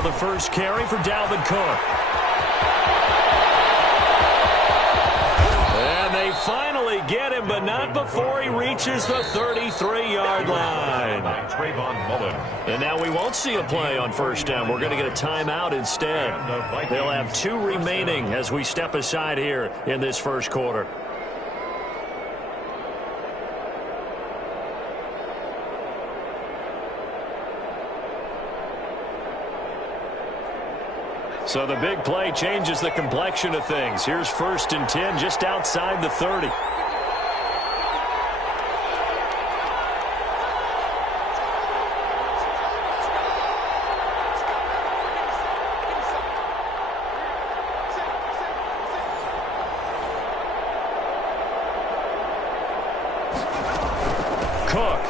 Now the first carry for Dalvin Cook. And they finally get him, but not before he reaches the 33-yard line. And now we won't see a play on first down. We're going to get a timeout instead. They'll have 2 remaining as we step aside here in this first quarter. So the big play changes the complexion of things. Here's 1st and 10 just outside the 30. Cook.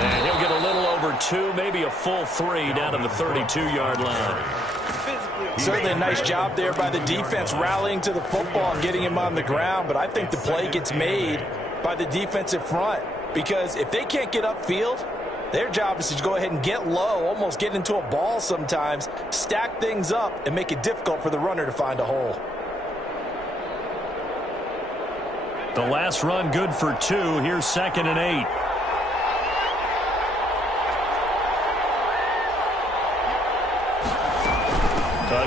And he'll get a little over 2, maybe a full 3 down to the 32-yard line. Certainly a nice job there by the defense rallying to the football and getting him on the ground, but I think the play gets made by the defensive front because if they can't get upfield, their job is to go ahead and get low, almost get into a ball sometimes, stack things up, and make it difficult for the runner to find a hole. The last run good for 2. Here's 2nd and 8.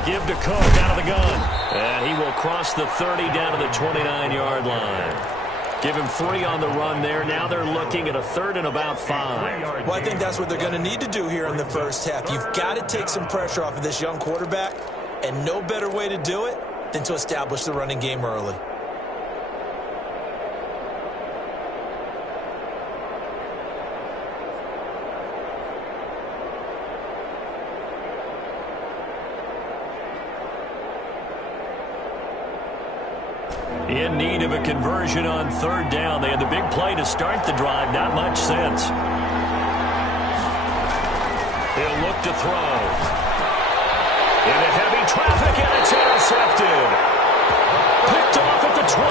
Give to Cook out of the gun. And he will cross the 30 down to the 29-yard line. Give him 3 on the run there. Now they're looking at a 3rd and about 5. Well, I think that's what they're going to need to do here in the first half. You've got to take some pressure off of this young quarterback, and no better way to do it than to establish the running game early. In need of a conversion on 3rd down. They had the big play to start the drive. Not much sense. He'll look to throw. Into heavy traffic, and it's intercepted. Picked off at the 21.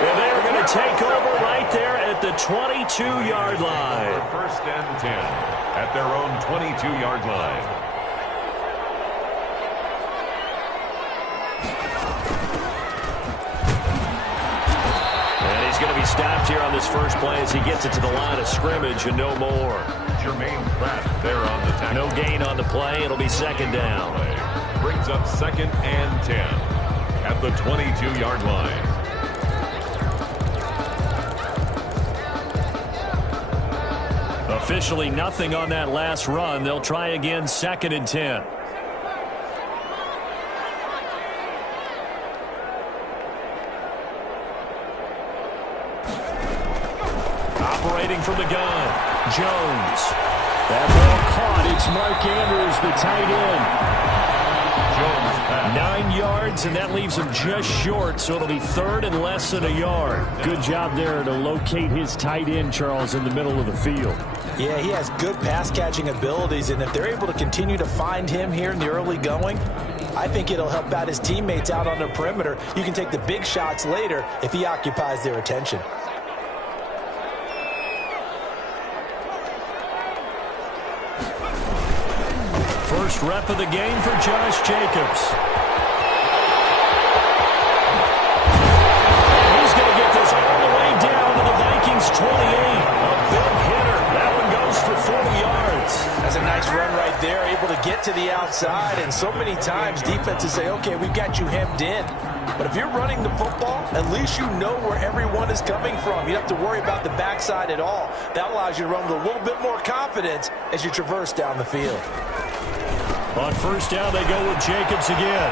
And they're going to take over right there at the 22-yard line. 1st and 10 at their own 22-yard line. He's going to be stopped here on this first play as he gets it to the line of scrimmage and no more. Jermaine Pratt there on the tackle. No gain on the play. It'll be 2nd down. Brings up 2nd and 10 at the 22-yard line. Officially nothing on that last run. They'll try again 2nd and 10. Operating from the gun, Jones. That ball caught. It's Mark Andrews, the tight end. 9 yards, and that leaves him just short, so it'll be 3rd and less than a yard. Good job there to locate his tight end, Charles, in the middle of the field. Yeah, he has good pass-catching abilities, and if they're able to continue to find him here in the early going, I think it'll help out his teammates out on the perimeter. You can take the big shots later if he occupies their attention. First rep of the game for Josh Jacobs. He's going to get this all the way down to the Vikings 28. A big hitter. That one goes for 40 yards. That's a nice run right there, able to get to the outside. And so many times defenses say, okay, we've got you hemmed in. But if you're running the football, at least you know where everyone is coming from. You don't have to worry about the backside at all. That allows you to run with a little bit more confidence as you traverse down the field. On first down, they go with Jacobs again.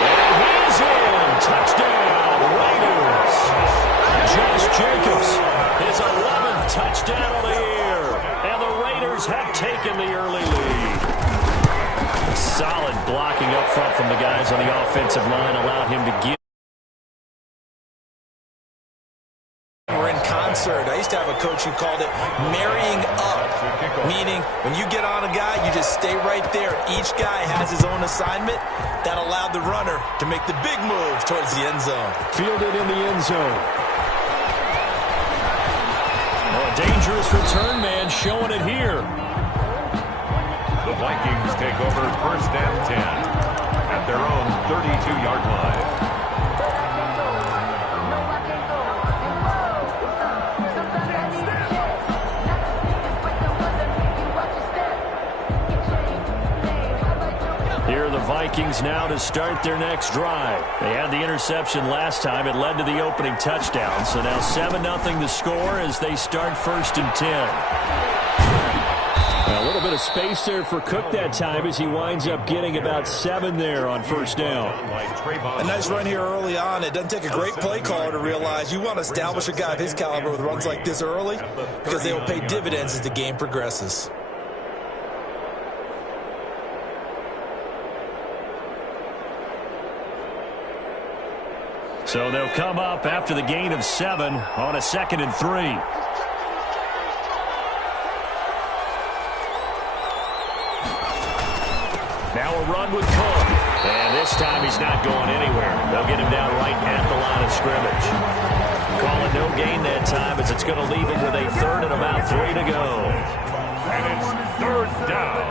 And he's in. Touchdown, Raiders. Josh Jacobs, his 11th touchdown of the year. And the Raiders have taken the early lead. Solid blocking up front from the guys on the offensive line allowed him to get. We're in concert. I used to have a coach who called it marrying up, meaning when you get on a guy, you just stay right there. Each guy has his own assignment. That allowed the runner to make the big move towards the end zone. Fielded in the end zone. Oh, a dangerous return man showing it here. The Vikings take over 1st and 10 at their own 32-yard line. Here are the Vikings now to start their next drive. They had the interception last time. It led to the opening touchdown. So now 7-0 the score as they start 1st and 10. A little bit of space there for Cook that time as he winds up getting about 7 there on 1st down. A nice run here early on. It doesn't take a great play caller to realize you want to establish a guy of his caliber with runs like this early because they will pay dividends as the game progresses. So they'll come up after the gain of 7 on a 2nd and 3. Now a run with Cook. And this time he's not going anywhere. They'll get him down right at the line of scrimmage. Call it no gain that time as it's going to leave him with a 3rd and about 3 to go. And it's 3rd down.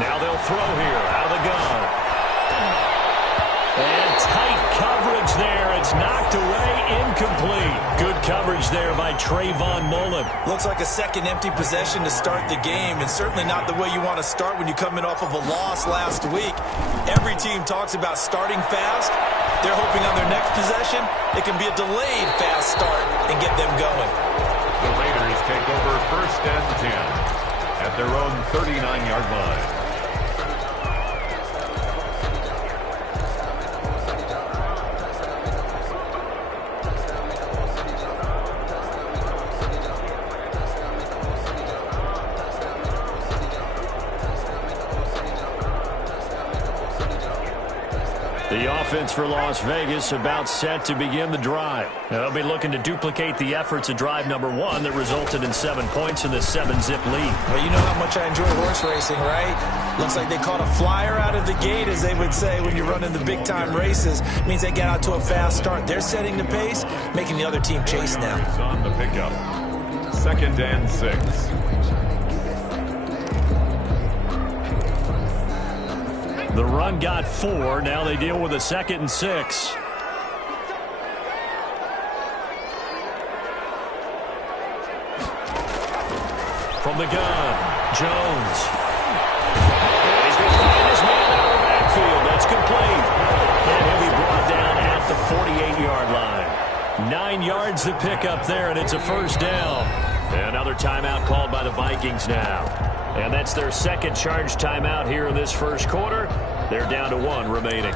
Now they'll throw here out of the gun. And tight coverage there. It's knocked away, incomplete. Good coverage there by Trayvon Mullen. Looks like a second empty possession to start the game, and certainly not the way you want to start when you're coming off of a loss last week. Every team talks about starting fast. They're hoping on their next possession it can be a delayed fast start and get them going. The Raiders take over 1st and 10 at their own 39-yard line. The offense for Las Vegas about set to begin the drive. They'll be looking to duplicate the efforts of drive number 1 that resulted in 7 points in the 7-zip lead. Well, you know how much I enjoy horse racing, right? Looks like they caught a flyer out of the gate, as they would say when you're running the big-time races. It means they get out to a fast start. They're setting the pace, making the other team chase now. On the pickup. 2nd and 6. The run got 4. Now they deal with a 2nd and 6. From the gun, Jones. And he's going to find his man out of the backfield. That's complete. And he'll be brought down at the 48-yard line. 9 yards to pick up there, and it's a 1st down. Another timeout called by the Vikings now. And that's their 2nd charge timeout here in this 1st quarter. They're down to 1 remaining.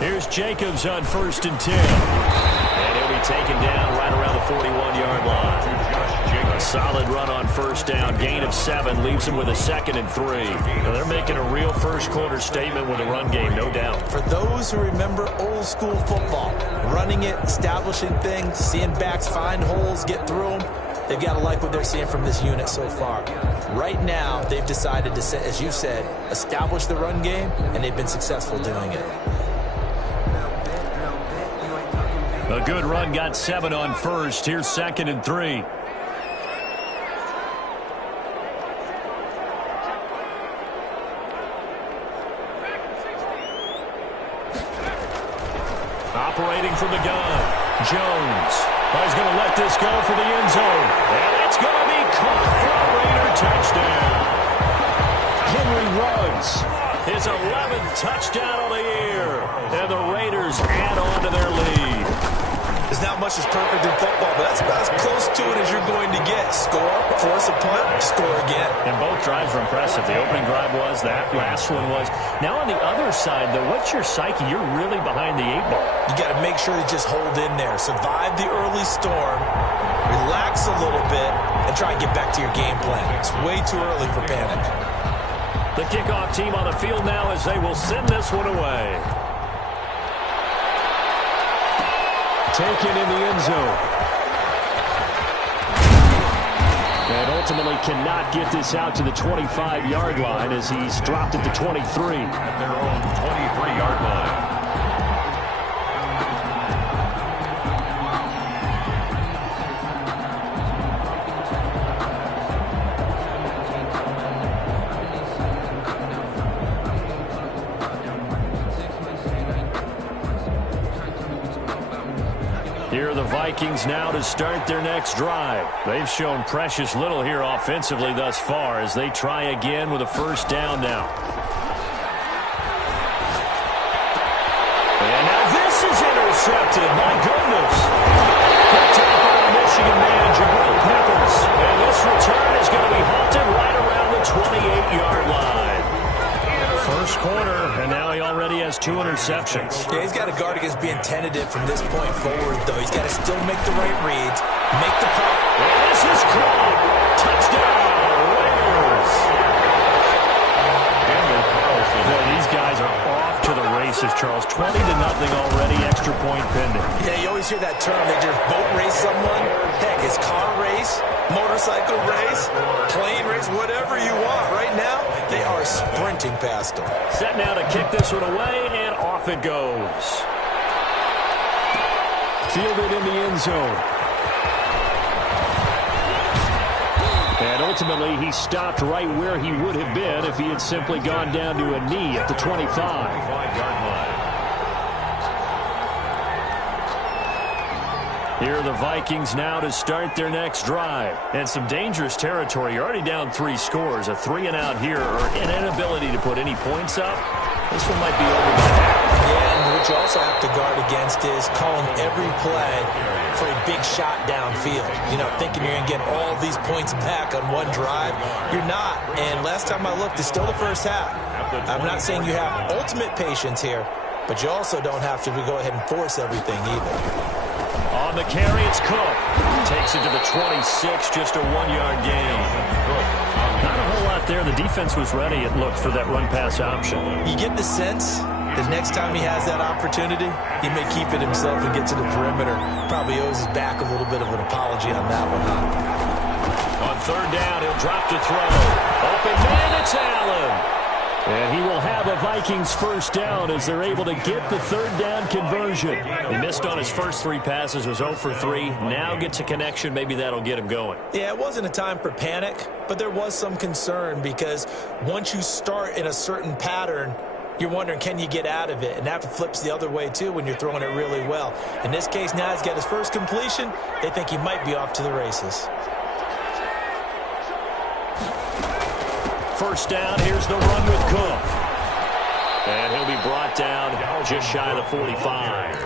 Here's Jacobs on 1st and 10. And he'll be taken down right around the 41-yard line. A solid run on 1st down. Gain of 7 leaves him with a 2nd and 3. Now they're making a real 1st quarter statement with the run game, no doubt. For those who remember old school football, running it, establishing things, seeing backs find holes, get through them, they've got to like what they're seeing from this unit so far. Right now, they've decided to, as you said, establish the run game, and they've been successful doing it. A good run got 7 on 1st. Here's 2nd and 3. Operating from the gun, Jones. He's going to let this go for the end zone. And it's going to be caught for a Raider touchdown. Henry runs his 11th touchdown of the year. And the Raiders add on to their lead. There's not much much is perfect in football, but that's about as close to it as you're going to get. Score, force a punt, score again. And both drives were impressive. The opening drive was, that last one was. Now on the other side, though, what's your psyche? You're really behind the 8-ball. You got to make sure you just hold in there. Survive the early storm, relax a little bit, and try and get back to your game plan. It's way too early for panic. The kickoff team on the field now as they will send this one away. Taken in the end zone. And ultimately cannot get this out to the 25-yard line as he's dropped at the 23. At their own 23-yard line. Here are the Vikings now to start their next drive. They've shown precious little here offensively thus far as they try again with a first down now. And now this is intercepted. My goodness. Picked up by the Michigan man, Jabril Peppers. And this return is going to be halted right around the 28-yard line. First quarter, and now he already has 2 interceptions. Yeah, he's got to guard against being tentative from this point forward, though. He's got to still make the right reads, make the play. And this is caught. Touchdown, Raiders. Boy, these guys are off to the races, Charles. 20-0 already, extra point pending. Yeah, you always hear that term. They just boat race someone. Heck, it's car race, motorcycle race, plane race, whatever you want. Right now, they are sprinting past them. Set now to kick this one away, and off it goes. Fielded in the end zone. And ultimately, he stopped right where he would have been if he had simply gone down to a knee at the 25. 25-yard line. Here are the Vikings now to start their next drive. And some dangerous territory. You're already down 3 scores. A 3-and-out here or an inability to put any points up. This one might be over by half. Yeah, and what you also have to guard against is calling every play for a big shot downfield. You know, thinking you're going to get all these points back on one drive. You're not. And last time I looked, it's still the first half. I'm not saying you have ultimate patience here, but you also don't have to go ahead and force everything either. On the carry, it's Cook. Takes it to the 26, just a 1-yard gain. Not a whole lot there. The defense was ready, it looked, for that run-pass option. You get the sense that next time he has that opportunity, he may keep it himself and get to the perimeter. Probably owes his back a little bit of an apology on that one, huh? On third down, he'll drop to throw. Open man, it's Allen. And he will have a Vikings first down as they're able to get the third down conversion. He missed on his first 3 passes, was 0 for 3. Now gets a connection. Maybe that'll get him going. Yeah, it wasn't a time for panic, but there was some concern because once you start in a certain pattern, you're wondering, can you get out of it? And that flips the other way, too, when you're throwing it really well. In this case, now he's got his first completion. They think he might be off to the races. First down, here's the run with Cook. And he'll be brought down just shy of the 45.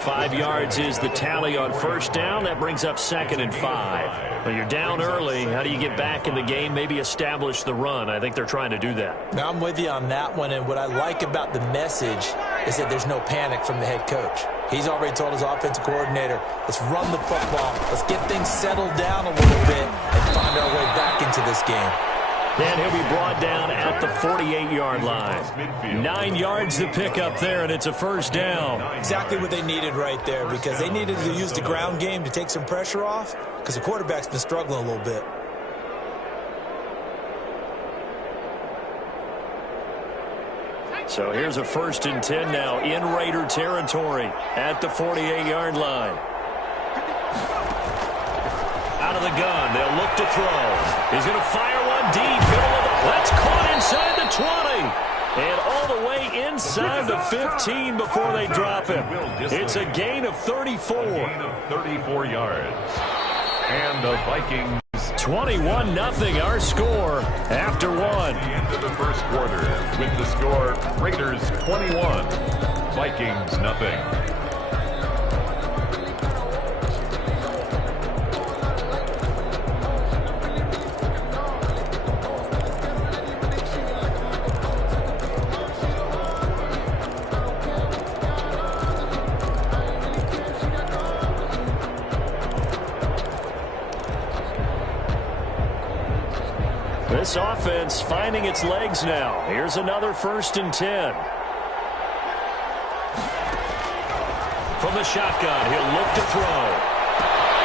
5 yards is the tally on first down. That brings up 2nd and 5. But you're down early. How do you get back in the game, maybe establish the run? I think they're trying to do that. Now, I'm with you on that one, and what I like about the message is that there's no panic from the head coach. He's already told his offensive coordinator, let's run the football, let's get things settled down a little bit and find our way back into this game. And he'll be brought down at the 48-yard line. 9 yards to pick up there, and it's a first down. Exactly what they needed right there, because they needed to use the ground game to take some pressure off, because the quarterback's been struggling a little bit. So here's a 1st and 10 now in Raider territory at the 48-yard line. Out of the gun, they'll look to throw. He's going to fire one deep. That's caught inside the 20. And all the way inside the 15 before they drop him. It's a gain of 34. 34 yards. And the Vikings 21-0 our score after 1. At the end of the first quarter with the score Raiders 21, Vikings 0. This offense finding its legs now. Here's another 1st and 10. From the shotgun, he'll look to throw.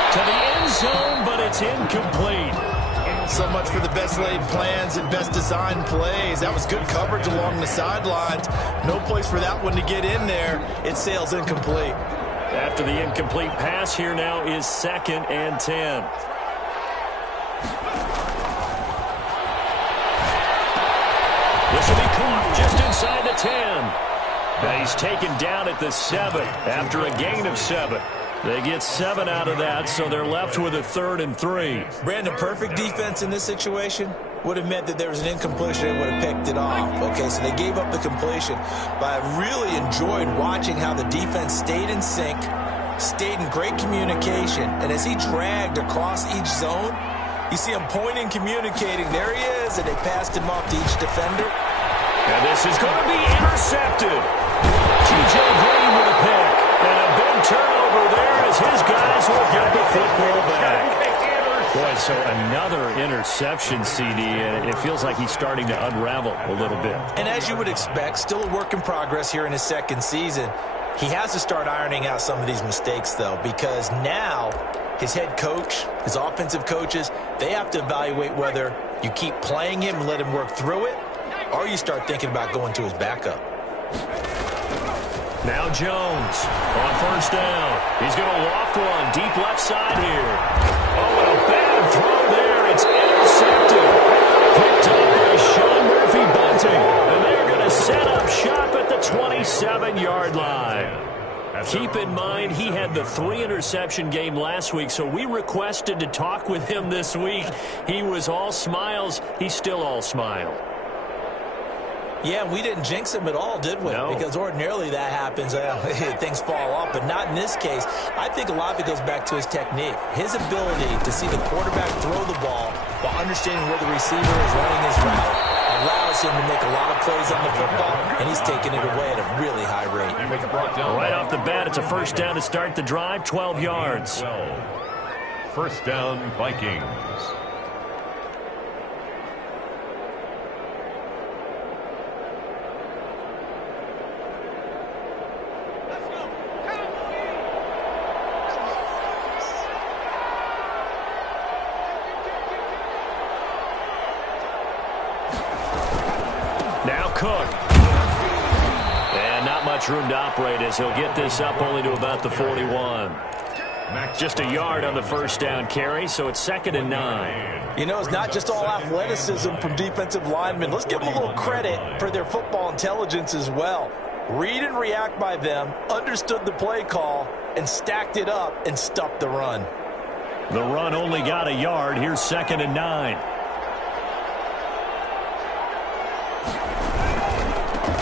To the end zone, but it's incomplete. So much for the best laid plans and best designed plays. That was good coverage along the sidelines. No place for that one to get in there. It sails incomplete. After the incomplete pass, here now is 2nd and 10. This will be caught just inside the 10. Now he's taken down at the 7 after a gain of 7. They get 7 out of that, so they're left with a 3rd and 3. Brandon, perfect defense in this situation would have meant that there was an incompletion. They would have picked it off. Okay, so they gave up the completion. But I really enjoyed watching how the defense stayed in sync, stayed in great communication, and as he dragged across each zone, you see him pointing, communicating. There he is, and they passed him off to each defender. And this is going to be intercepted. T.J. Green with a pick. And a big turnover there as his guys will get the football back. Boy, so another interception, CD, and it feels like he's starting to unravel a little bit. And as you would expect, still a work in progress here in his 2nd season. He has to start ironing out some of these mistakes, though, because now his head coach, his offensive coaches, they have to evaluate whether you keep playing him and let him work through it, or you start thinking about going to his backup. Now Jones on 1st down. He's going to loft one deep left side here. Oh, and a bad throw there. It's intercepted. Picked up by Sean Murphy-Bunting. And they're going to set up shop at the 27-yard line. Keep in mind, he had the 3-interception game last week, so we requested to talk with him this week. He was all smiles. He's still all smile. Yeah, we didn't jinx him at all, did we? No. Because ordinarily that happens. Things fall off, but not in this case. I think a lot of it goes back to his technique. His ability to see the quarterback throw the ball while understanding where the receiver is running his route allows him to make a lot of plays on the football, and he's taking it away at a really high rate. Right off the bat, it's a 1st down to start the drive, 12 yards. 1st down, Vikings. Cook. And not much room to operate as he'll get this up only to about the 41. Just a yard on the 1st down carry, so it's 2nd and 9. You know, it's not just all athleticism from defensive linemen. Let's give them a little credit for their football intelligence as well. Read and react by them, understood the play call, and stacked it up and stuffed the run. The run only got a yard. Here's 2nd and 9.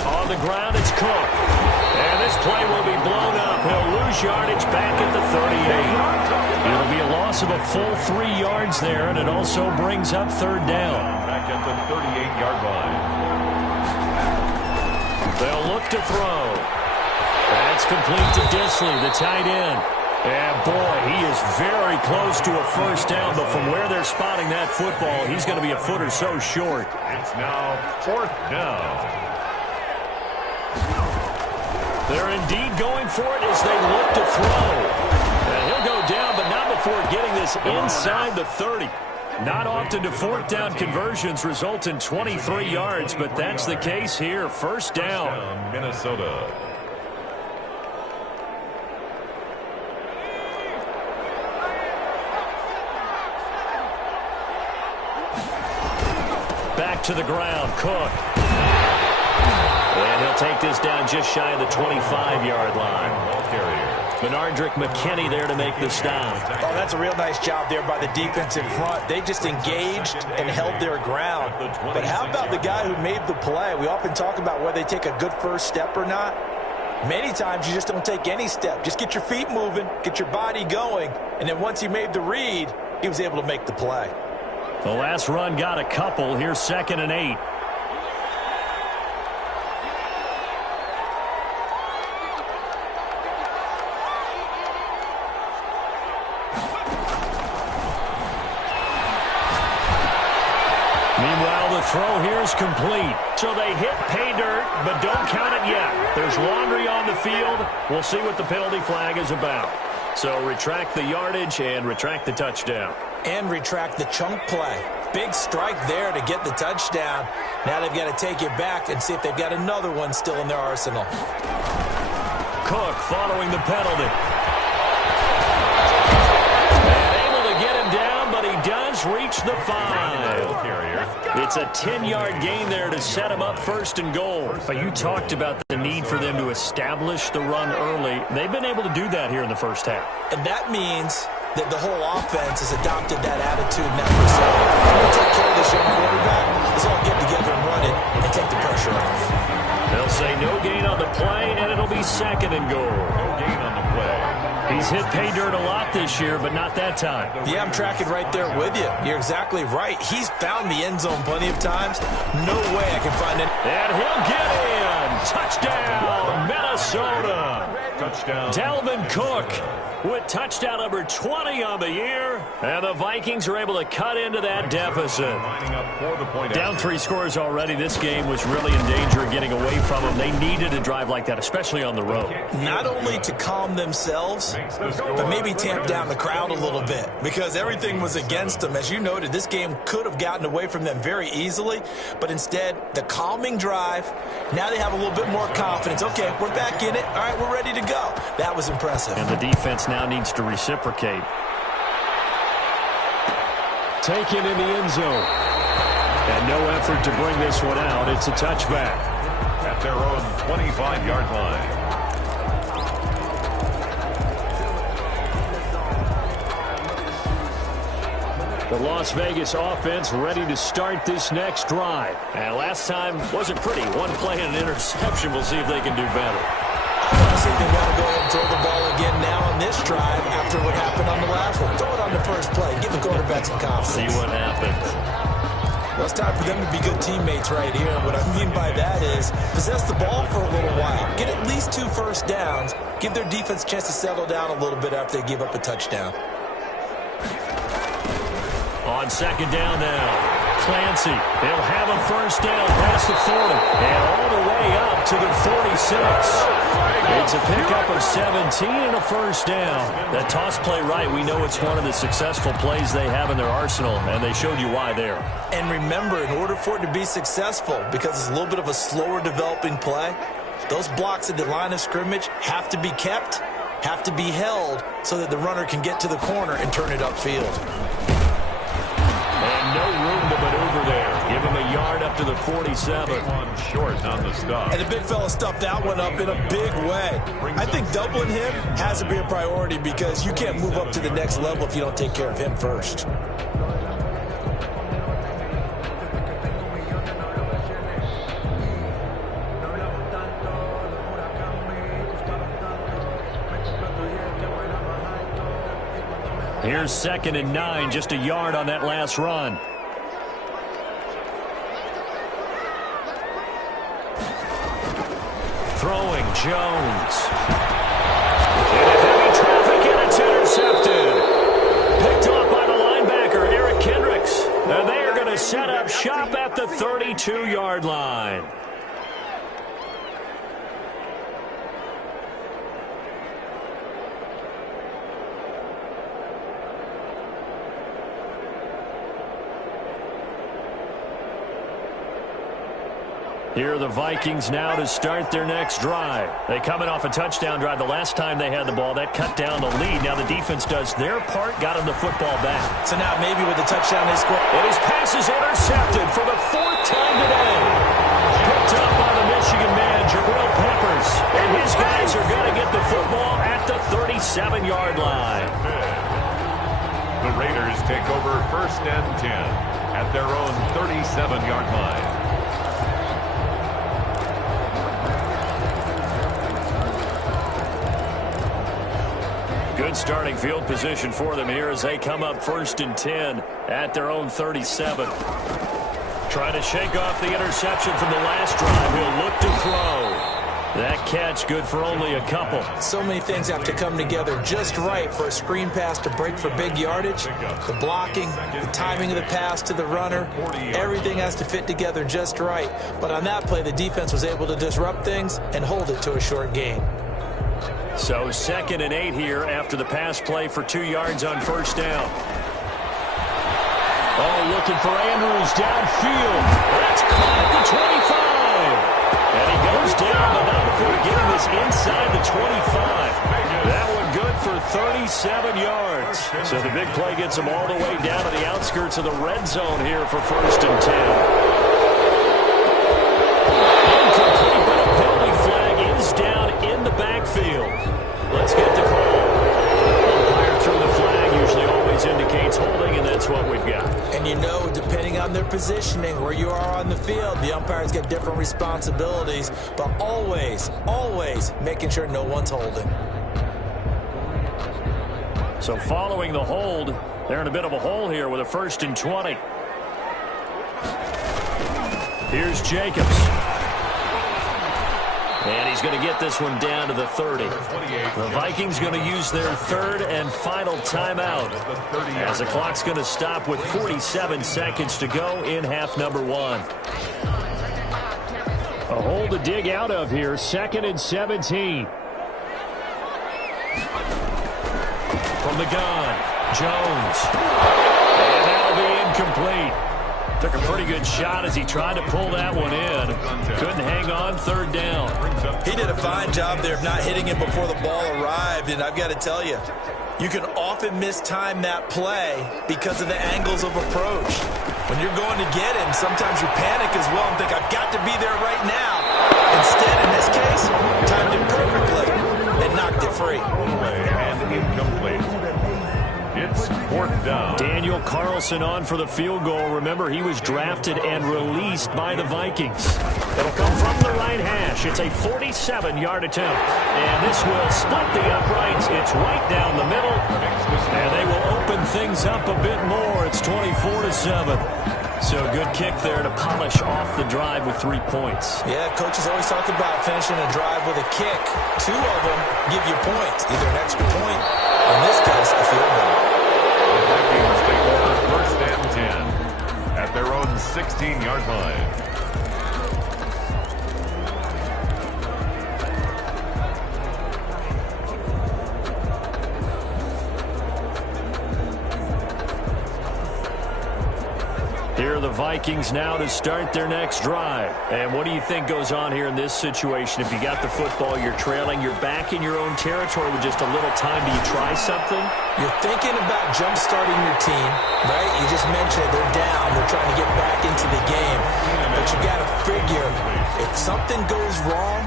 On the ground, it's Cook. And this play will be blown up. He'll lose yardage back at the 38. It'll be a loss of a full 3 yards there, and it also brings up 3rd down. Back at the 38-yard line. They'll look to throw. That's complete to Disley, the tight end. And, boy, he is very close to a 1st down, but from where they're spotting that football, he's going to be a foot or so short. It's now 4th down. They're indeed going for it as they look to throw. And he'll go down, but not before getting this inside the 30. Not often do 4th down conversions result in 23 yards, but that's the case here. 1st down. Minnesota. Back to the ground, Cook. And he'll take this down just shy of the 25-yard line. Bernardrick McKinney there to make the stop. Oh, that's a real nice job there by the defense in front. They just engaged and held their ground. But how about the guy who made the play? We often talk about whether they take a good first step or not. Many times you just don't take any step. Just get your feet moving, get your body going, and then once he made the read, he was able to make the play. The last run got a couple. Here's 2nd and 8. Meanwhile, the throw here is complete. So they hit pay dirt, but don't count it yet. There's laundry on the field. We'll see what the penalty flag is about. So retract the yardage and retract the touchdown. And retract the chunk play. Big strike there to get the touchdown. Now they've got to take it back and see if they've got another one still in their arsenal. Cook following the penalty. And able to get him down, but he does reach the 5. It's a 10-yard gain there to set him up first and goal. But you talked about the need for them to establish the run early. They've been able to do that here in the first half. And that means that the whole offense has adopted that attitude and that persona. We're going to take care of this young quarterback. Let's all get together and run it and take the pressure off. They'll say no gain on the play, and it'll be second and goal. No gain on the play. He's hit pay dirt a lot this year, but not that time. Yeah, I'm tracking right there with you. You're exactly right. He's found the end zone plenty of times. No way I can find it. And he'll get in. Touchdown, Minnesota. Touchdown. Dalvin Cook with touchdown number 20 on the year. And the Vikings are able to cut into that deficit. Lining up for the point. Down 3 scores already. This game was really in danger of getting away from them. They needed a drive like that, especially on the road. Not only to calm themselves, but maybe tamp down the crowd a little bit, because everything was against them. As you noted, this game could have gotten away from them very easily, but instead, the calming drive, now they have a little bit more confidence. Okay, we're back in it. All right, we're ready to go. That was impressive. And the defense now needs to reciprocate. Taken in the end zone. And no effort to bring this one out. It's a touchback. At their own 25-yard line. The Las Vegas offense ready to start this next drive. And last time wasn't pretty. One play and an interception. We'll see if they can do better. I see they've got to go ahead and throw the ball again now on this drive after what happened on the last one. Throw it on the first play. Give the quarterback some confidence. See what happens. Well, it's time for them to be good teammates right here. What I mean by that is possess the ball for a little while. Get at least 2 first downs. Give their defense a chance to settle down a little bit after they give up a touchdown. On second down now. Clancy, he'll have a first down past the 40 and all the way up to the 46. It's a pickup of 17 and a first down. That toss play right, we know it's one of the successful plays they have in their arsenal, and they showed you why there. And remember, in order for it to be successful, because it's a little bit of a slower developing play, those blocks at the line of scrimmage have to be kept, have to be held, so that the runner can get to the corner and turn it upfield. And no room to maneuver there. Give him a yard up to the 47. One short on the stop. And the big fella stuffed that one up in a big way. I think doubling him has to be a priority, because you can't move up to the next level if you don't take care of him first. Here's 2nd and 9, just a yard on that last run. Throwing Jones. Into heavy traffic, and it's intercepted. Picked off by the linebacker, Eric Kendricks. And they are going to set up shop at the 32-yard line. Here are the Vikings now to start their next drive. They coming off a touchdown drive the last time they had the ball. That cut down the lead. Now the defense does their part, got them the football back. So now maybe with the touchdown they score. And his pass is intercepted for the 4th time today. Picked up by the Michigan man, Jabril Peppers. And his guys are going to get the football at the 37-yard line. The Raiders take over 1st and 10 at their own 37-yard line. Good starting field position for them here as they come up 1st and 10 at their own 37. Trying to shake off the interception from the last drive. He'll look to throw. That catch good for only a couple. So many things have to come together just right for a screen pass to break for big yardage. The blocking, the timing of the pass to the runner, everything has to fit together just right. But on that play, the defense was able to disrupt things and hold it to a short gain. So 2nd and 8 here after the pass play for 2 yards on first down. Oh, looking for Andrews downfield. That's caught at the 25. And he goes down, but not before getting this inside the 25. That one good for 37 yards. So the big play gets him all the way down to the outskirts of the red zone here for 1st and 10. Incomplete, but a penalty flag is down in the backfield. Let's get the call. Umpire threw the flag, usually always indicates holding, and that's what we've got. And you know, depending on their positioning, where you are on the field, the umpires get different responsibilities, but always, always making sure no one's holding. So following the hold, they're in a bit of a hole here with a 1st and 20. Here's Jacobs. And he's going to get this one down to the 30. The Vikings going to use their 3rd and final timeout, as the clock's going to stop with 47 seconds to go in half number 1. A hole to dig out of here, 2nd and 17. From the gun, Jones. And that'll be incomplete. Took a pretty good shot as he tried to pull that one in. Couldn't hang on, 3rd down. He did a fine job there of not hitting him before the ball arrived, and I've got to tell you, you can often mistime that play because of the angles of approach. When you're going to get him, sometimes you panic as well and think, I've got to be there right now. Instead, in this case, timed it perfectly and knocked it free. And incomplete. It's 4th down. Daniel Carlson on for the field goal. Remember, he was drafted and released by the Vikings. It'll come from the right hash. It's a 47-yard attempt. And this will split the uprights. It's right down the middle. And they will open things up a bit more. It's 24-7. So a good kick there to polish off the drive with 3 points. Yeah, coaches always talk about finishing a drive with a kick. 2 of them give you points, either an extra point, or in this case, a field goal. The Vikings take over 1st and 10 at their own 16-yard line. Here are the Vikings now to start their next drive. And what do you think goes on here in this situation? If you got the football, you're trailing, you're back in your own territory with just a little time. Do you try something? You're thinking about jump-starting your team, right? You just mentioned it. They're down. They're trying to get back into the game. But you got to figure, if something goes wrong,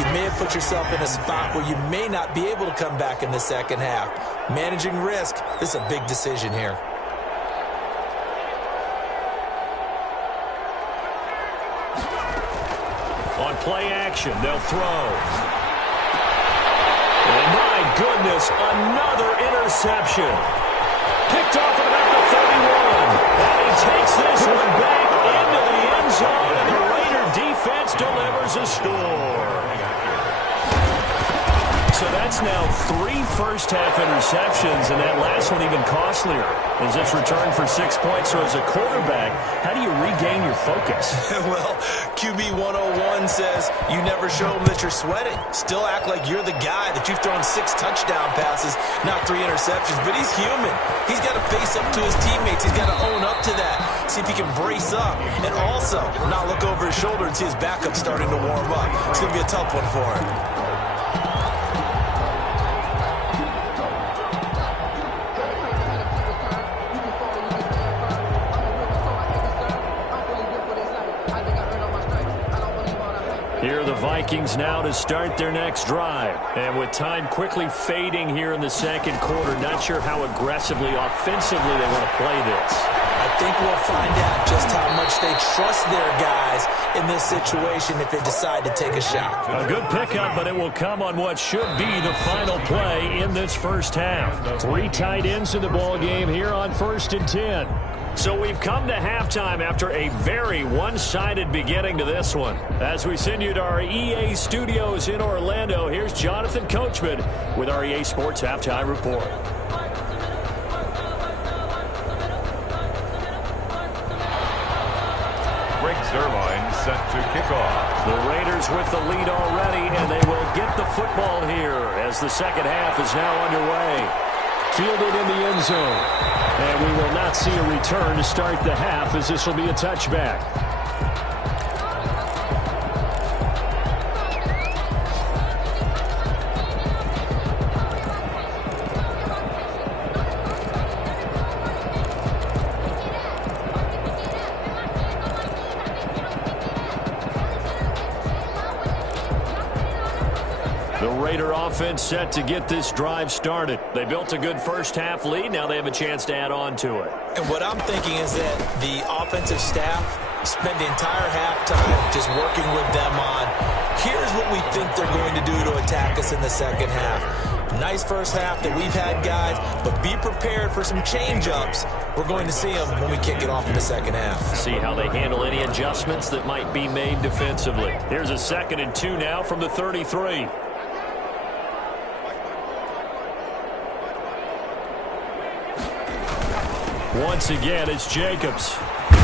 you may have put yourself in a spot where you may not be able to come back in the second half. Managing risk, this is a big decision here. On play action, they'll throw. And my goodness, another interception. Picked off at about the 31. And he takes this one back into the end zone, and the Raider defense delivers a score. So that's now 3 first-half interceptions, and that last one even costlier as it's returned for 6 points. So as a quarterback, how do you regain your focus? Well, QB 101 says you never show them that you're sweating. Still act like you're the guy that you've thrown 6 touchdown passes, not 3 interceptions. But he's human. He's got to face up to his teammates. He's got to own up to that. See if he can brace up. And also not look over his shoulder and see his backup starting to warm up. It's going to be a tough one for him. Here are the Vikings now to start their next drive. And with time quickly fading here in the second quarter, not sure how aggressively, offensively they want to play this. I think we'll find out just how much they trust their guys in this situation if they decide to take a shot. A good pickup, but it will come on what should be the final play in this first half. 3 tight ends in the ball game here on 1st and 10. So we've come to halftime after a very one-sided beginning to this one. As we send you to our EA studios in Orlando, here's Jonathan Coachman with our EA Sports Halftime Report. Greg Zuerlein set to kick off. The Raiders with the lead already, and they will get the football here as the second half is now underway. Fielded in the end zone. And we will not see a return to start the half, as this will be a touchback. The Raider offense set to get this drive started. They built a good first half lead. Now they have a chance to add on to it. And what I'm thinking is that the offensive staff spent the entire halftime just working with them on, here's what we think they're going to do to attack us in the second half. Nice first half that we've had, guys, but be prepared for some change-ups. We're going to see them when we kick it off in the second half. See how they handle any adjustments that might be made defensively. Here's a 2nd and 2 now from the 33. Once again, it's Jacobs. And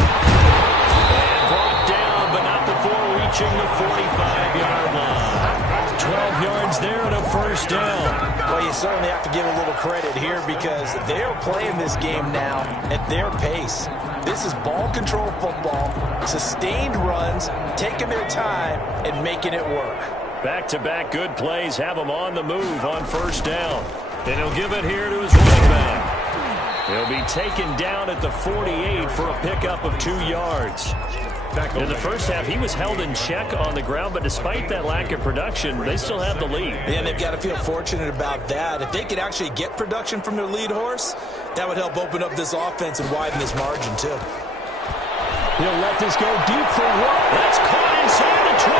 brought down, but not before reaching the 45-yard line. 12 yards there and a first down. Well, you certainly have to give a little credit here because they're playing this game now at their pace. This is ball control football, sustained runs, taking their time and making it work. Back-to-back good plays have him on the move on first down. And he'll give it here to his running back. He'll be taken down at the 48 for a pickup of 2 yards. In the first half, he was held in check on the ground, but despite that lack of production, they still have the lead. And they've got to feel fortunate about that. If they could actually get production from their lead horse, that would help open up this offense and widen this margin, too. He'll let this go deep for one. That's caught inside the 20.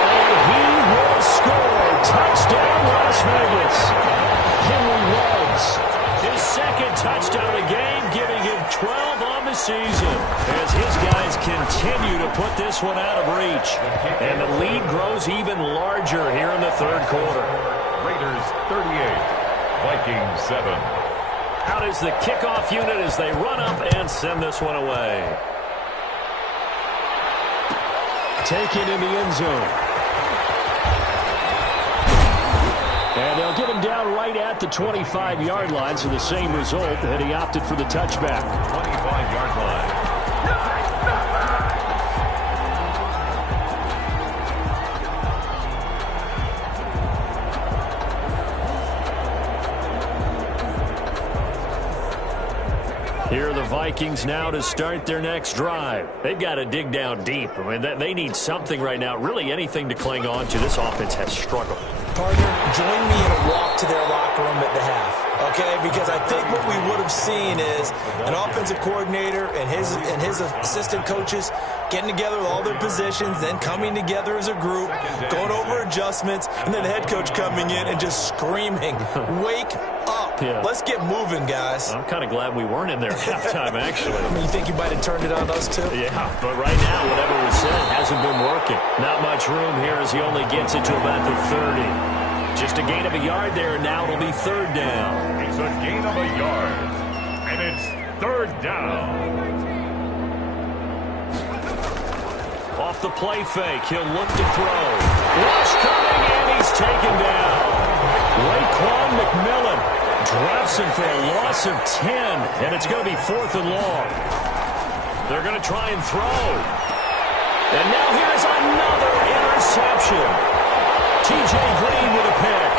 And he will score. Touchdown, Las Vegas. Henry Ruggs. His second touchdown of the game, giving him 12 on the season as his guys continue to put this one out of reach. And the lead grows even larger here in the third quarter. Raiders 38, Vikings 7. Out is the kickoff unit as they run up and send this one away. Taken in the end zone. And they'll get him down right at the 25-yard line, so the same result that he opted for the touchback. 25-yard line. Here are the Vikings now to start their next drive. They've got to dig down deep. I mean, they need something right now, really anything to cling on to. This offense has struggled. Partner, join me in a walk to their locker room at the half, okay? Because I think what we would have seen is an offensive coordinator and his assistant coaches getting together with all their positions, then coming together as a group, going over adjustments, and then the head coach coming in and just screaming, wake up. Yeah. Let's get moving, guys. I'm kind of glad we weren't in there at halftime, actually. You think you might have turned it on us, too? Yeah, but right now, whatever was said hasn't been working. Not much room here as he only gets it to about the 30. Just a gain of a yard there, and now it'll be third down. It's a gain of a yard, and it's third down. Off the play fake, he'll look to throw. Rush coming, and he's taken down. Raekwon McMillan drops him for a loss of 10, and it's going to be 4th and long. They're going to try and throw. And now here's another interception. T.J. Green with a pick.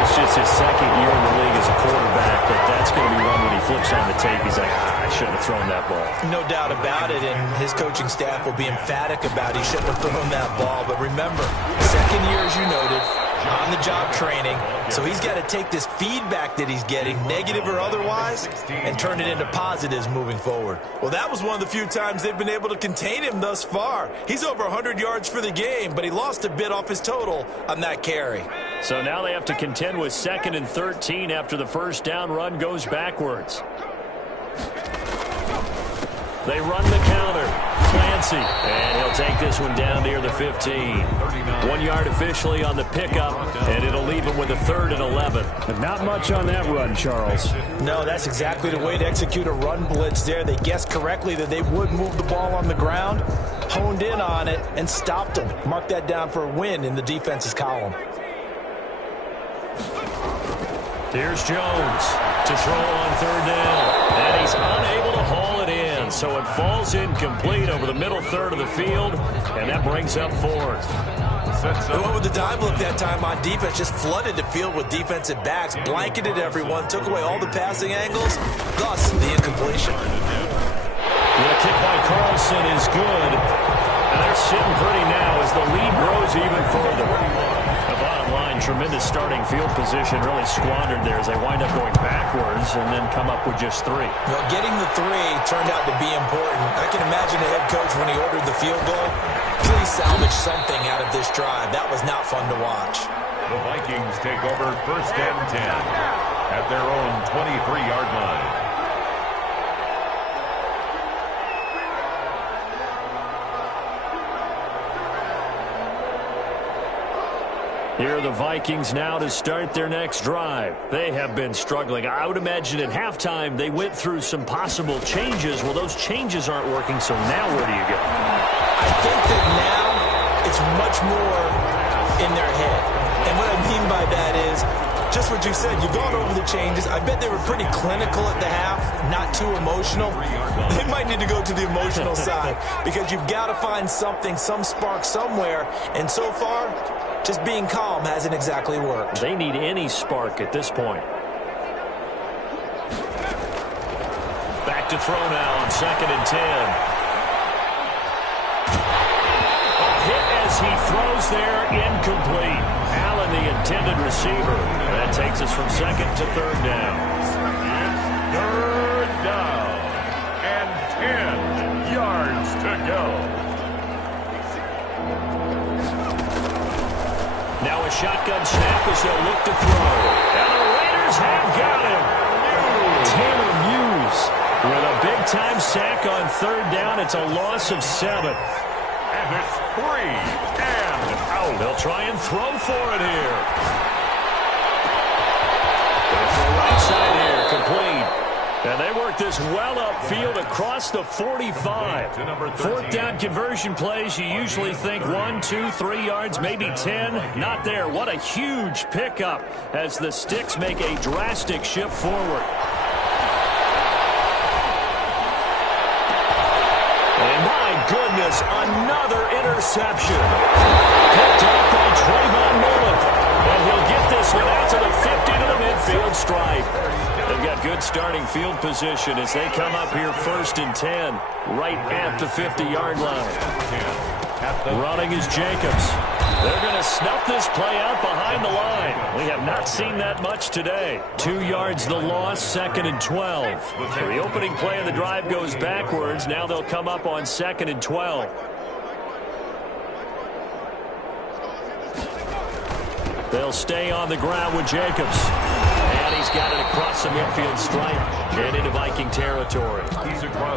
It's just his second year in the league as a quarterback, but that's going to be one when he flips on the tape. He's like, I shouldn't have thrown that ball. No doubt about it, and his coaching staff will be emphatic about he shouldn't have thrown that ball. But remember, second year, as you noted, on-the-job training, so he's got to take this feedback that he's getting, negative or otherwise, and turn it into positives moving forward. Well, that was one of the few times they've been able to contain him thus far. He's over 100 yards for the game, but he lost a bit off his total on that carry. So now they have to contend with 2nd and 13 after the first down run goes backwards. They run the counter. Clancy. And he'll take this one down near the 15. 1 yard officially on the pickup, and it'll leave him with a 3rd and 11. But not much on that run, Charles. No, that's exactly the way to execute a run blitz there. They guessed correctly that they would move the ball on the ground, honed in on it, and stopped them. Mark that down for a win in the defense's column. Here's Jones to throw on 3rd down. And he's unable to haul it in. So it falls incomplete over the middle third of the field. And that brings up 4th. And what with the dime look that time on defense, just flooded the field with defensive backs, blanketed everyone, took away all the passing angles, thus the incompletion. The kick by Carlson is good. And they're sitting pretty now as the lead grows even further. The bottom line, tremendous starting field position, really squandered there as they wind up going backwards and then come up with just 3. Well, getting the 3 turned out to be important. I can imagine the head coach when he ordered the field goal. Please salvage something out of this drive. That was not fun to watch. The Vikings take over 1st and 10 at their own 23-yard line. Here are the Vikings now to start their next drive. They have been struggling. I would imagine at halftime they went through some possible changes. Well, those changes aren't working, so now where do you go? I think that now it's much more in their head. And what I mean by that is just what you said. You've gone over the changes. I bet they were pretty clinical at the half, not too emotional. They might need to go to the emotional side because you've got to find something, some spark somewhere. And so far, just being calm hasn't exactly worked. They need any spark at this point. Back to throw now on 2nd and 10. A hit as he throws there, incomplete. Allen, the intended receiver. And that takes us from 2nd to 3rd down. 3rd down and 10 yards to go. Now a shotgun snap as they'll look to throw. And the Raiders have got him. Tmil10's with a big-time sack on 3rd down. It's a loss of 7. And it's 3 and out. They'll try and throw for it here. It's the right side here, complete. And they work this well upfield across the 45. 4th down conversion plays, you usually think 1, 2, 3 yards, maybe 10. Not there. What a huge pickup as the Sticks make a drastic shift forward. And my goodness, another interception. Picked up by Trayvon Mullen. And he'll get this one out to the 50 to the midfield stripe. They've got good starting field position as they come up here 1st and 10, right at the 50-yard line. Running is Jacobs. They're going to snuff this play out behind the line. We have not seen that much today. 2 yards the loss, 2nd and 12. So the opening play of the drive goes backwards. Now they'll come up on 2nd and 12. They'll stay on the ground with Jacobs. And he's got it across the midfield stripe and into Viking territory.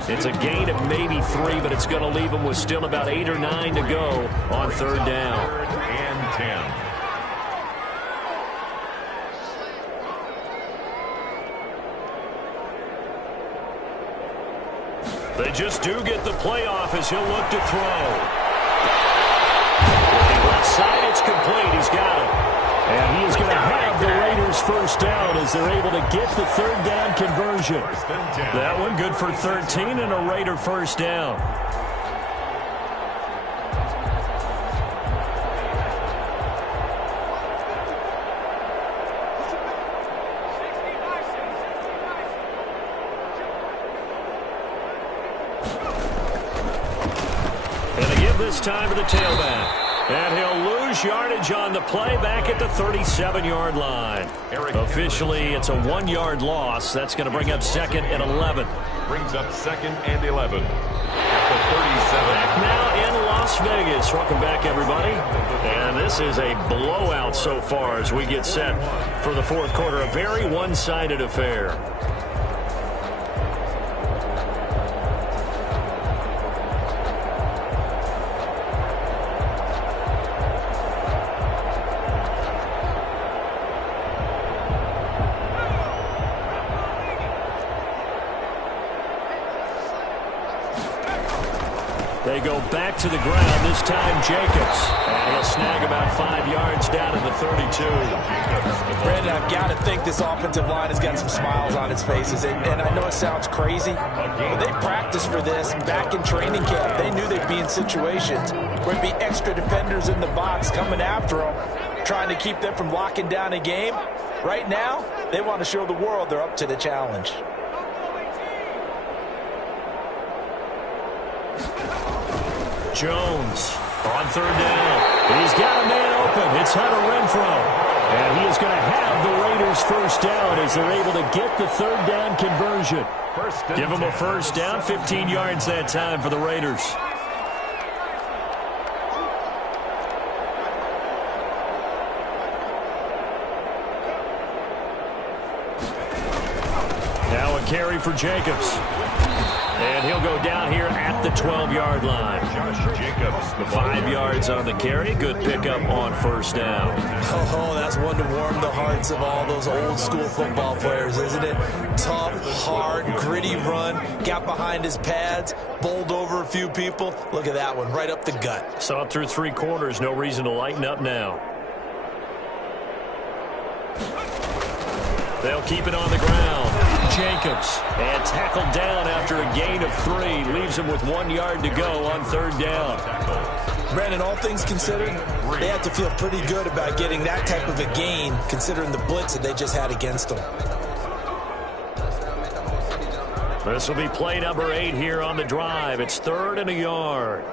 It's a gain of maybe 3, but it's going to leave him with still about 8 or 9 to go on 3rd down. 3rd and 10. They just do get the playoff as he'll look to throw. Looking left side, it's complete. He's got it. And he is going to have the Raiders 1st down as they're able to get the 3rd down conversion. That one good for 13 and a Raider 1st down. And they give this time to the tailback. And he'll lose yardage on the play back at the 37-yard line. Officially, it's a 1-yard loss. That's going to bring up 2nd and 11. Brings up 2nd and 11 at the 37. Back now in Las Las Vegas. Welcome back, everybody. And this is a blowout so far as we get set for the fourth quarter. A very one-sided affair. They go back to the ground, this time Jacobs. And he'll snag about 5 yards down to the 32. Brandon, I've got to think this offensive line has got some smiles on its faces. And I know it sounds crazy, but they practiced for this back in training camp. They knew they'd be in situations where there'd be extra defenders in the box coming after them, trying to keep them from locking down a game. Right now, they want to show the world they're up to the challenge. Jones on third down. He's got a man open. It's Hunter Renfrow. And he is going to have the Raiders first down as they're able to get the third down conversion. Give them a first down, 15 yards that time for the Raiders. Now a carry for Jacobs. And he'll go down here at the 12-yard line. Jacobs, the 5 yards on the carry. Good pickup on first down. Oh, that's one to warm the hearts of all those old-school football players, isn't it? Tough, hard, gritty run. Got behind his pads, bowled over a few people. Look at that one, right up the gut. Saw it through 3 quarters. No reason to lighten up now. They'll keep it on the ground. Jacobs, and tackled down after a gain of 3. Leaves him with 1 yard to go on third down. Brandon, all things considered, they have to feel pretty good about getting that type of a gain, considering the blitz that they just had against them. This will be play number 8 here on the drive. It's 3rd and a yard.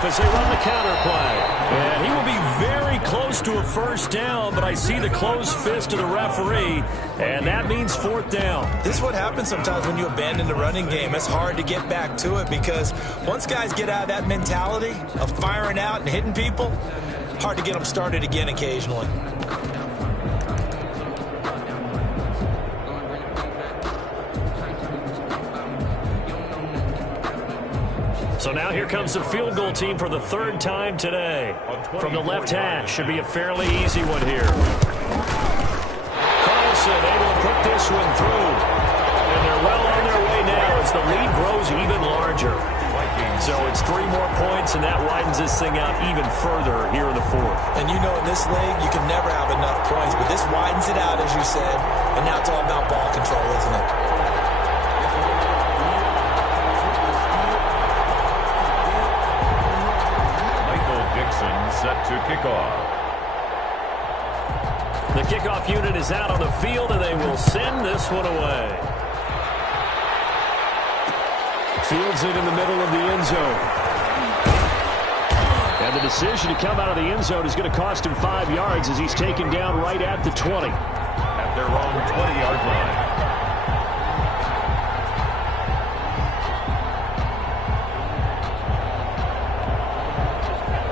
As they run the counter play. And he will be very close to a first down, but I see the closed fist of the referee, and that means 4th down. This is what happens sometimes when you abandon the running game. It's hard to get back to it because once guys get out of that mentality of firing out and hitting people, hard to get them started again occasionally. So now here comes the field goal team for the 3rd time today. From the left hash, should be a fairly easy one here. Carlson able to put this one through. And they're well on their way now as the lead grows even larger. So it's 3 more points, and that widens this thing out even further here in the 4th. And you know in this league, you can never have enough points, but this widens it out, as you said, and now it's all about ball control, isn't it? Set to kickoff. The kickoff unit is out on the field, and they will send this one away. Fields it in the middle of the end zone. And the decision to come out of the end zone is going to cost him 5 yards as he's taken down right at the 20. At their own 20-yard line.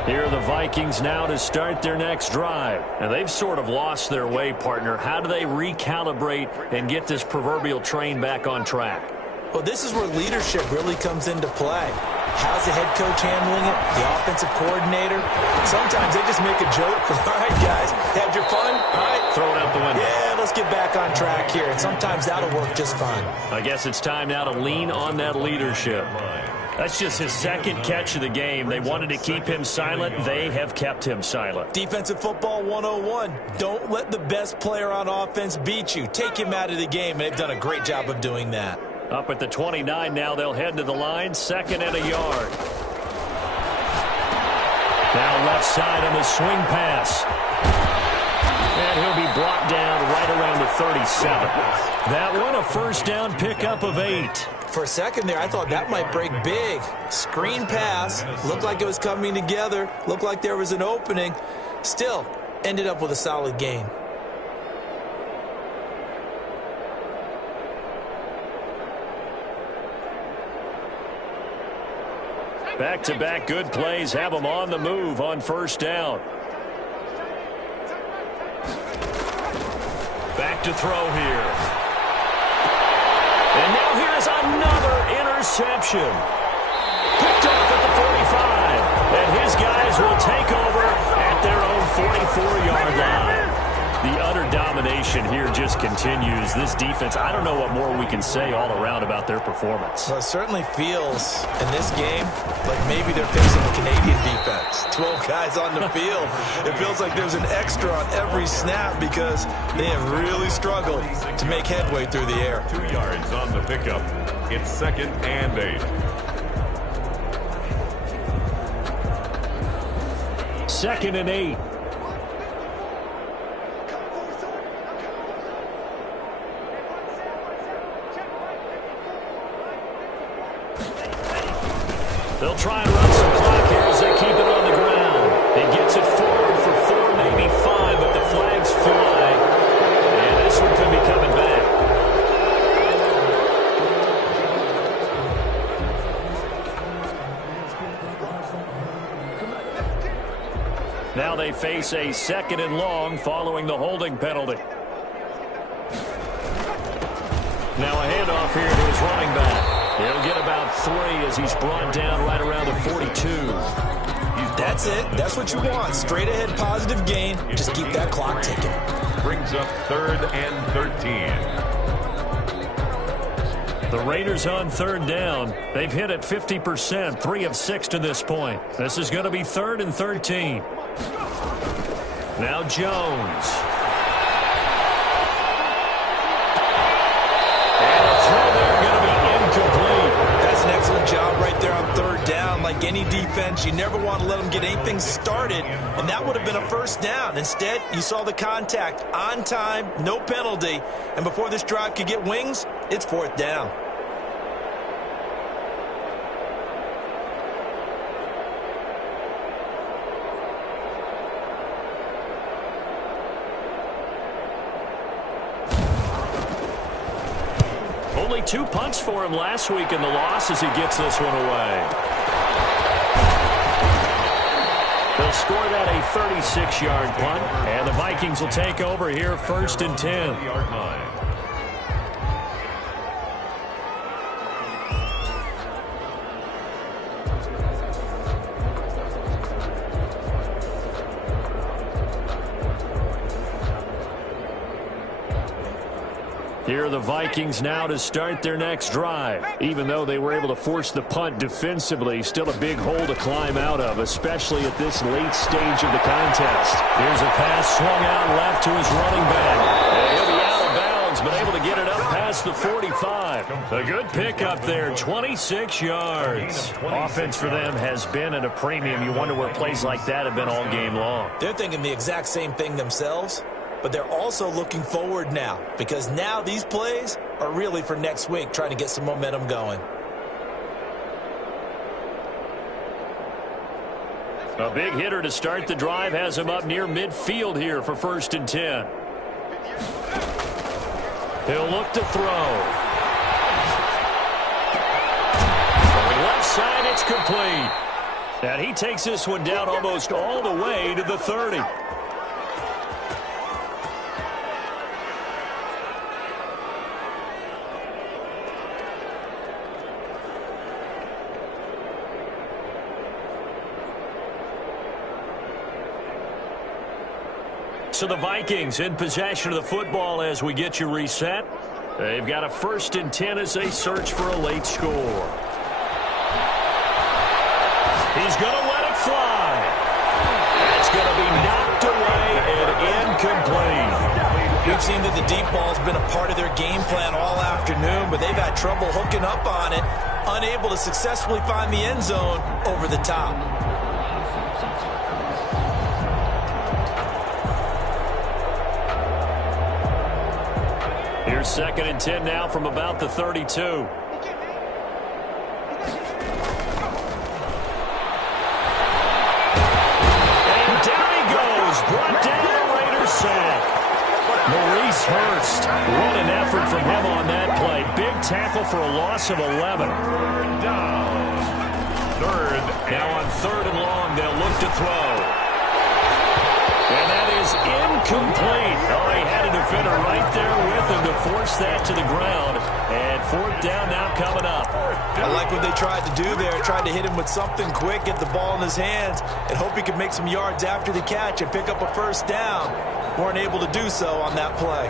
Here are the Vikings now to start their next drive. And they've sort of lost their way, partner. How do they recalibrate and get this proverbial train back on track? Well, this is where leadership really comes into play. How's the head coach handling it? The offensive coordinator? Sometimes they just make a joke. All right, guys, had your fun? All right. Throw it out the window. Yeah, let's get back on track here. And sometimes that'll work just fine. I guess it's time now to lean on that leadership. That's just his 2nd catch of the game. They wanted to keep him silent. They have kept him silent. Defensive football 101. Don't let the best player on offense beat you. Take him out of the game, and they've done a great job of doing that. Up at the 29 now, they'll head to the line. 2nd and a yard. Now left side on the swing pass. And he'll be brought down right around the 37. That one, a first down pickup of 8. For a second there, I thought that might break big. Screen pass. Looked like it was coming together. Looked like there was an opening. Still, ended up with a solid gain. Back-to-back good plays have them on the move on first down. Back to throw here. And now here's another interception. Picked off at the 45. And his guys will take over at their own 44-yard line. The utter domination here just continues. This defense, I don't know what more we can say all around about their performance. Well, it certainly feels in this game like maybe they're facing a Canadian defense. 12 guys on the field. It feels like there's an extra on every snap because they have really struggled to make headway through the air. 2 yards on the pickup. It's 2nd and 8. 2nd and 8. They'll try and run some clock here as they keep it on the ground. He gets it forward for 4, maybe 5, but the flags fly. And this one could be coming back. Now they face a 2nd and long following the holding penalty. Now a handoff here to his running back. He'll get about 3 as he's brought down right around the 42. That's it. That's what you want. Straight ahead positive gain. Just keep that clock ticking. Brings up 3rd and 13. The Raiders on 3rd down. They've hit it 50%, 3 of 6 to this point. This is going to be 3rd and 13. Now Jones. And a throw there going to be incomplete. That's an excellent job right there on 3rd down. Like any defense, you never want to let them get anything started, and that would have been a 1st down. Instead, you saw the contact on time, no penalty, and before this drive could get wings, it's 4th down. Only 2 punts for him last week in the loss as he gets this one away. They'll score that a 36-yard punt, and the Vikings will take over here 1st and 10. Yard line. Here are the Vikings now to start their next drive. Even though they were able to force the punt defensively, still a big hole to climb out of, especially at this late stage of the contest. Here's a pass swung out left to his running back. And he'll be out of bounds, but able to get it up past the 45. A good pickup there, 26 yards. Offense for them has been at a premium. You wonder where plays like that have been all game long. They're thinking the exact same thing themselves, but they're also looking forward now because now these plays are really for next week, trying to get some momentum going. A big hitter to start the drive has him up near midfield here for 1st and 10. He'll look to throw. From the left side, it's complete. And he takes this one down almost all the way to the 30. So the Vikings in possession of the football as we get you reset. They've got a 1st and 10 as they search for a late score. He's going to let it fly. That's going to be knocked away and incomplete. We've seen that the deep ball's been a part of their game plan all afternoon, but they've had trouble hooking up on it, unable to successfully find the end zone over the top. Here's 2nd and 10 now from about the 32. And down he goes. Brought down a Raiders sack. Maurice Hurst. What an effort from him on that play. Big tackle for a loss of 11. 3rd down. 3rd Now on 3rd and long, they'll look to throw. And that is incomplete. Oh, he had a defender right there with him to force that to the ground. And 4th down now coming up. I like what they tried to do there. Tried to hit him with something quick, get the ball in his hands, and hope he could make some yards after the catch and pick up a 1st down. Weren't able to do so on that play.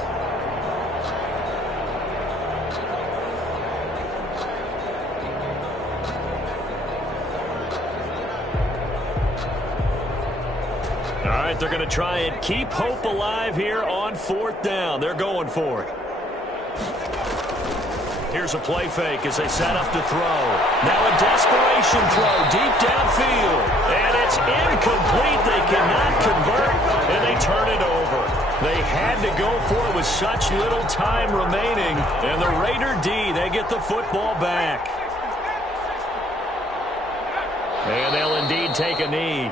All right, they're going to try and keep hope alive here on 4th down. They're going for it. Here's a play fake as they set up to throw. Now a desperation throw deep downfield. And it's incomplete. They cannot convert, and they turn it over. They had to go for it with such little time remaining. And the Raider D, they get the football back. And they'll indeed take a knee.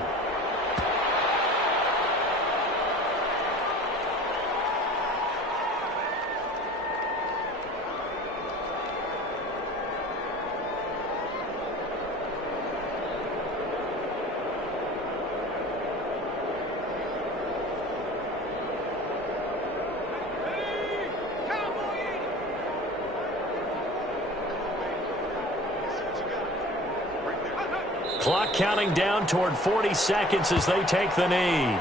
Clock counting down toward 40 seconds as they take the knee.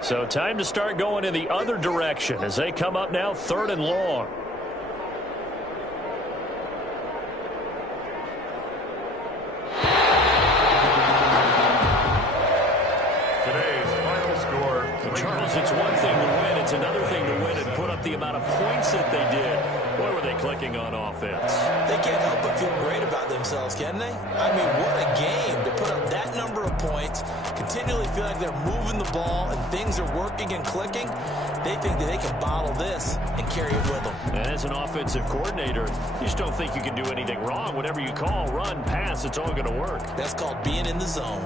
So time to start going in the other direction as they come up now 3rd and long. It's one thing to win. It's another thing to win and put up the amount of points that they did. Boy, were they clicking on offense. They can't help but feel great about themselves, can they? I mean, what a game to put up that number of points, continually feel like they're moving the ball and things are working and clicking. They think that they can bottle this and carry it with them. And as an offensive coordinator, you just don't think you can do anything wrong. Whatever you call, run, pass, it's all going to work. That's called being in the zone.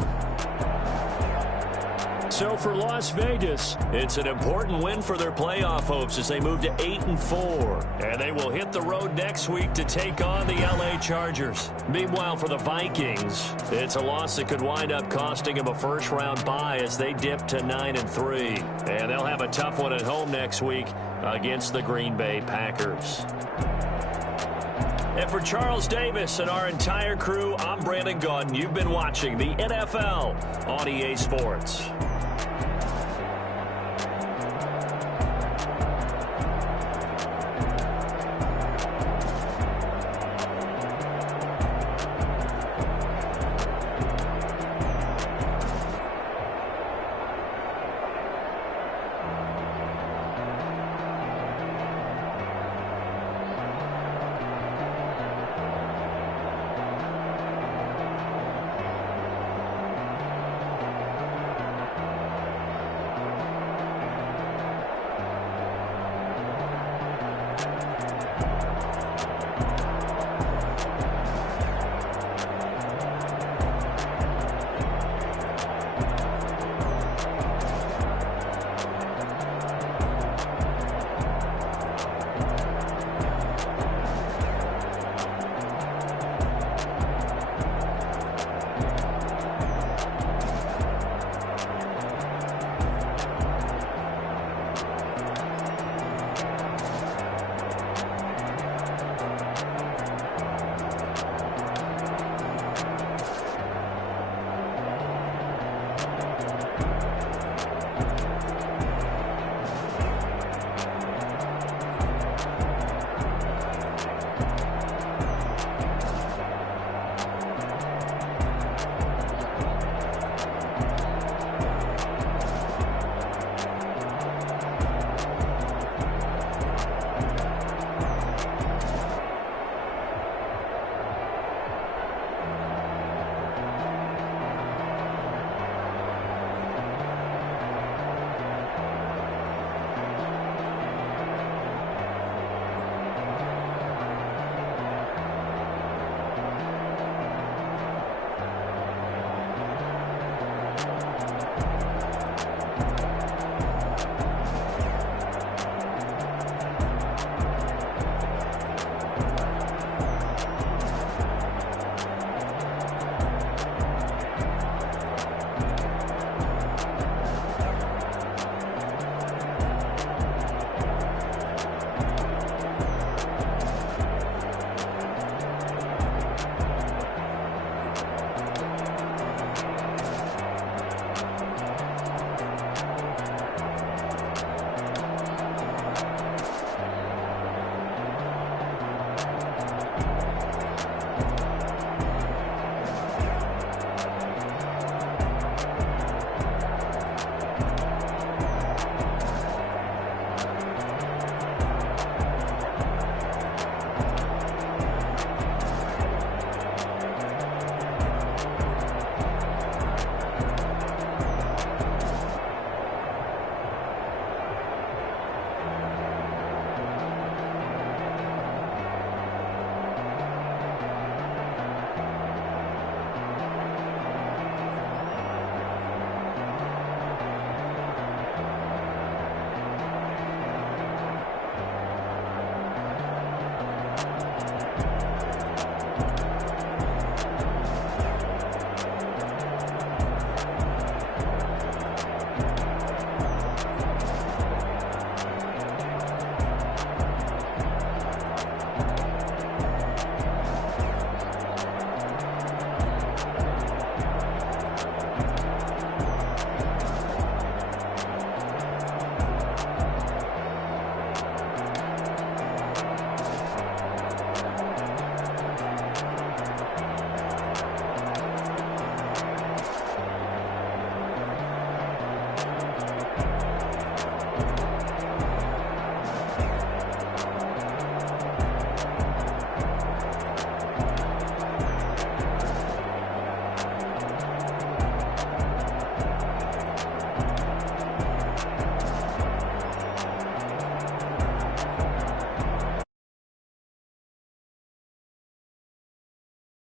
So for Las Vegas, it's an important win for their playoff hopes as they move to 8-4. And they will hit the road next week to take on the LA Chargers. Meanwhile, for the Vikings, it's a loss that could wind up costing them a 1st-round bye as they dip to 9-3. And they'll have a tough one at home next week against the Green Bay Packers. And for Charles Davis and our entire crew, I'm Brandon Gaudin. You've been watching the NFL on EA Sports.